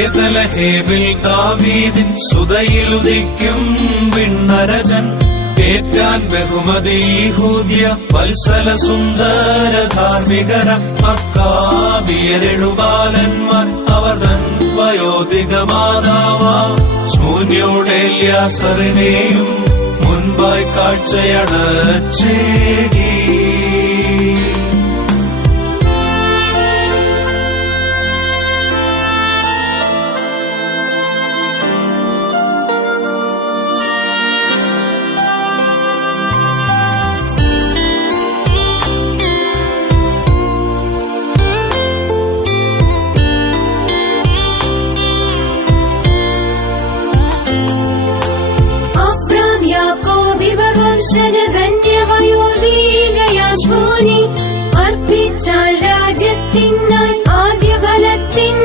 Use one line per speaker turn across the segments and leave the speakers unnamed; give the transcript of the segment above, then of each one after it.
ബേതലഹേമിൽ ദാവീദിൻ സുതയിലുദിക്കും വിണ്ണരജൻ. ഏറ്റാൻ ബഹുമതി ഹൂദ്യ വത്സല സുന്ദര ധാർമ്മികര. മക്കാബിയരെഴുബാലന്മാർ അവർ തൻ വയോധിക മാതാവാ സറിനെയും മുൻപായി കാഴ്ചയടച്ചേകി
രാജ്യത്തിനായി ആദ്യ ബലത്തിൻ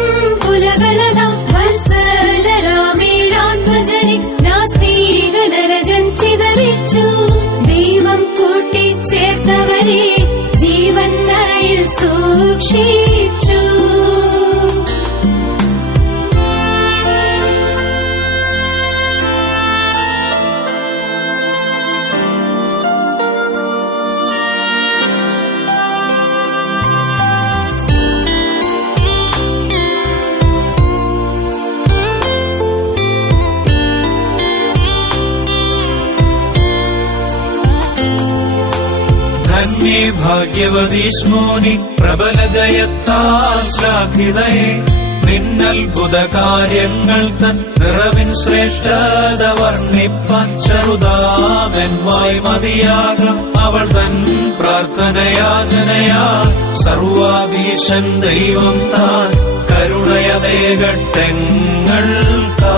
കുലകളതാം വത്സലരാമേഴാത്മജനെ നാസ്തീകനരജൻ ചിതറിച്ചു. ദൈവം കൂട്ടിച്ചേർത്തവരെ ജീവൻ നരയിൽ സൂക്ഷിച്ചു.
ധന്യേ ഭാഗ്യവതീഷ്മോനി പ്രബല ശ്ലാഘിതയെ നിന്നത്ഭുത കാര്യങ്ങൾ തൻ നിറവിൻ ശ്രേഷ്ഠത വർണിപ്പാൻ ചെറുതാമെൻവായി മതിയാകം അവൾ തൻ പ്രാർത്ഥനയാചനയാ സർവാധീശൻ ദൈവം താൻ കരുണയതേകട്ടെങ്ങൾ താ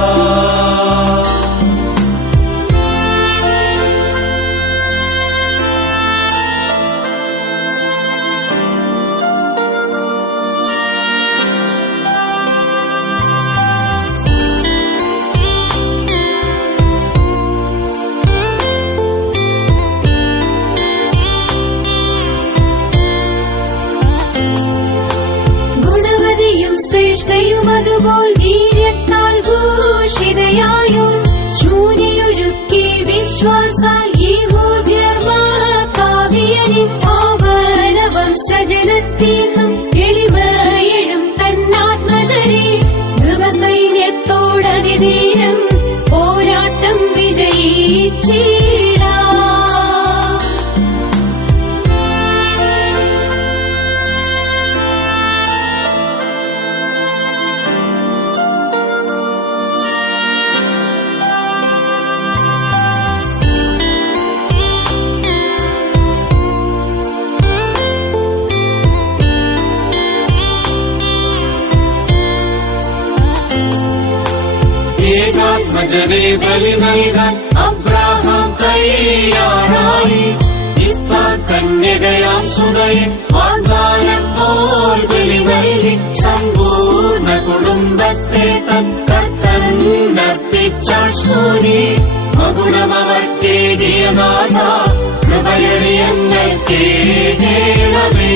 ശ്രേഷ്ഠയും അതുപോൽ വീര്യത്താൽ ഭൂഷിതയായും ശൂന്യൊരുക്കി വിശ്വാസ കാവ്യനും പാവന വംശജനത്തിനും
ഇസാത്മജനെ ബലി നൽകാൻ അബ്രാഹാം തയ്യാറായി. ഇസ്താൻ കന്യകയാം സുനയെ വാഗ്ദാനം പോൽ ബലി നൽകി. സമ്പൂർണ കുടുംബത്തെ തൻ കർത്തൻ അർപ്പിച്ചാൽ സൂരി മകുടമവർക്കേകിയ നാഥ കൃപയളിയങ്ങൾ കേണമേ